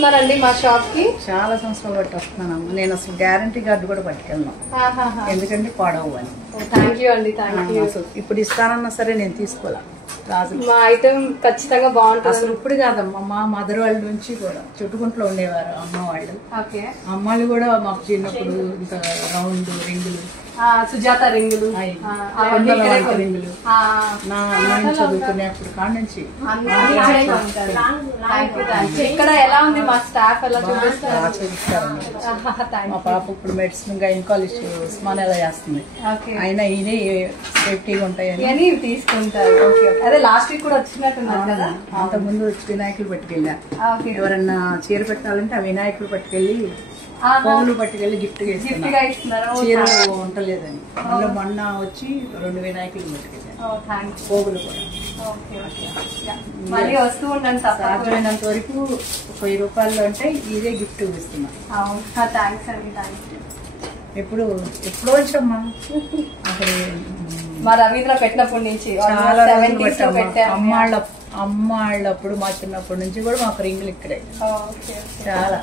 వస్తున్నారండి మా షాప్ కి చాలా సంవత్సరాలు బట్టి వస్తున్నానమ్మా. నేను అసలు గ్యారంటీ కార్డు కూడా పట్టుకెళ్ళను, ఎందుకంటే పాడవు అని. థ్యాంక్ యూ అండి, థ్యాంక్ యూ. ఇప్పుడు ఇస్తానన్నా సరే నేను తీసుకోవాలా. మా ఐటమ్ ఖచ్చితంగా బాగుంటుంది. అసలు ఇప్పుడు కాదమ్మా, మా మదర్ వాళ్ళ నుంచి కూడా చుట్టుకుంట్లో ఉండేవారు అమ్మ వాళ్ళు. అమ్మాళ్ళు కూడా మాకు చిన్నప్పుడు ఇంత రౌండ్ రింగులు, సుజాత రింగులు, రింగులు నా అమ్మాయిని చదువుకునేప్పుడు కాడ నుంచి. ఇక్కడ ఎలా ఉంది మా స్టాఫ్ ఎలా చూపిస్తారు? మా పాప ఇప్పుడు మెడిసిన్ గైనకాలజిస్ట్ ఉస్మానియాలో చేస్తుంది. అయినా ఈయనే సేఫ్టీగా ఉంటాయని తీసుకుంటారు. అదే లాస్ట్ వీక్ కూడా వచ్చినట్టున్నారు కదా. అంత ముందు వచ్చి వినాయకులు పట్టుకెళ్ళా. ఎవరన్నా చీర పెట్టాలంటే ఆ వినాయకులు పట్టుకెళ్ళి పోగులు పట్టుకెళ్ళి గిఫ్ట్ గా ఇస్తున్నారు. చీర ఉంటలేదని మళ్ళీ మొన్న వచ్చి 2 వినాయకులు పట్టుకెళ్ళాను, పోగులు కూడా. మళ్ళీ వస్తూ ఉండండి, సాధ్యమైనంత వరకు 1000 రూపాయలు అంటే ఇదే గిఫ్ట్ ఇస్తున్నా. థ్యాంక్స్ అండి, థ్యాంక్స్. ఎప్పుడో వచ్చమ్మా అక్కడ మా రవీంద్ర పెట్టినప్పటి నుంచి చాలా అమ్మాళ్ళప్పుడు మా చిన్నప్పటి నుంచి కూడా మాకు రింగులు ఇక్కడే చాలా